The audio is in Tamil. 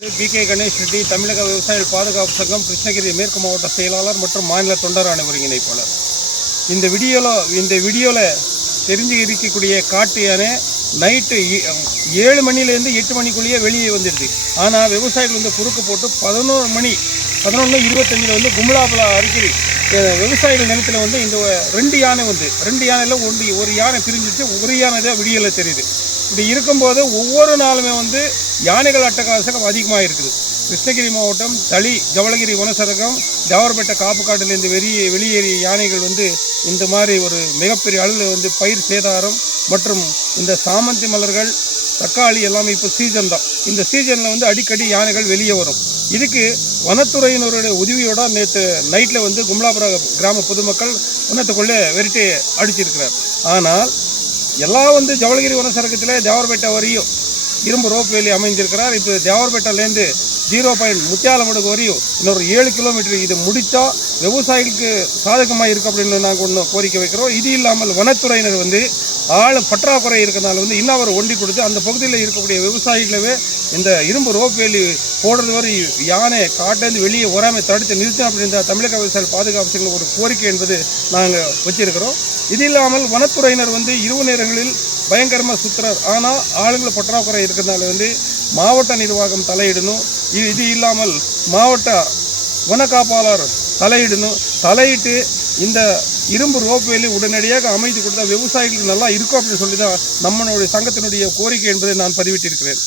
பி.கே. கணேஷ் ரெட்டி, தமிழக விவசாயிகள் பாதுகாப்பு சங்கம், கிருஷ்ணகிரி மேற்கு மாவட்ட செயலாளர் மற்றும் மாநில தொண்டர் அணி ஒருங்கிணைப்பாளர். இந்த வீடியோவில் தெரிஞ்சு இருக்கக்கூடிய காட்டு யானை நைட்டு 7 மணிலேருந்து 8 மணிக்குள்ளேயே வெளியே வந்துடுது. ஆனால் விவசாயிகள் குறுக்கு போட்டு 11:25 கும்பலாபலா அடிக்கடி விவசாயிகள் நிலத்தில் இந்த 2 யானை 2 யானையில் ஒரு யானை பிரிஞ்சிச்சு, ஒரு யானை தான் விடியலை தெரியுது. இப்படி இருக்கும்போது ஒவ்வொரு நாளுமே யானைகள் அட்டகாசம் அதிகமாக இருக்குது. கிருஷ்ணகிரி மாவட்டம் தளி ஜவளகிரி வனசரகம் தேவர்பேட்டை காப்பு காட்டிலிருந்து வெளியேறிய யானைகள் இந்த மாதிரி ஒரு மிகப்பெரிய அளவில் பயிர் சேதாரம் மற்றும் இந்த சாமந்தி மலர்கள், தக்காளி எல்லாமே இப்போ சீசன் தான். இந்த சீசனில் அடிக்கடி யானைகள் வெளியே வரும். இதுக்கு வனத்துறையினருடைய உதவியோட நேற்று நைட்டில் கும்பலாபுரம் கிராம பொதுமக்கள் வனத்துக்குள்ளே வெறிட்டு அடிச்சிருக்கிறார். ஆனால் எல்லாம் ஜவளகிரி வனசரகத்தில் தேவர்பேட்டை வரையும் இரும்பு ரோப் வேலி அமைந்திருக்கிறார். இப்போ தேவர்பேட்டையிலேருந்து 0. முத்தியாலமடுக்கு வரையும் இன்னொரு 7 கிலோமீட்டர் இது முடித்தா விவசாயிகளுக்கு சாதகமாக இருக்குது அப்படின்னு நாங்கள் ஒன்று கோரிக்கை வைக்கிறோம். இது இல்லாமல் வனத்துறையினர் ஆள் பற்றாக்குறை இருக்கிறதுனால இன்னும் அவர் ஒண்டி கொடுத்து அந்த பகுதியில் இருக்கக்கூடிய விவசாயிகளவே இந்த இரும்பு ரோப் வேலி போடுறது வரை யானை காட்டேருந்து வெளியே வராமல் தடுத்து நிறுத்தம் அப்படின்ற தமிழக விவசாயிகள் பாதுகாப்பு சங்கம் ஒரு கோரிக்கை என்பது நாங்கள் வச்சிருக்கிறோம். இது இல்லாமல் வனத்துறையினர் இரவு நேரங்களில் பயங்கரமாக சுற்றுறார். ஆனால் ஆளுங்களை பற்றாக்குறை இருக்கிறதுனால மாவட்ட நிர்வாகம் தலையிடணும். இது இல்லாமல் மாவட்ட வன காப்பாளர் தலையிட்டு இந்த இரும்பு ரோப் வேலி உடனடியாக அமைத்து கொடுத்தா விவசாயிகளுக்கு நல்லா இருக்கும் அப்படின்னு சொல்லி தான் நம்மளுடைய சங்கத்தினுடைய கோரிக்கை என்பதை நான் பதிவிட்டிருக்கிறேன்.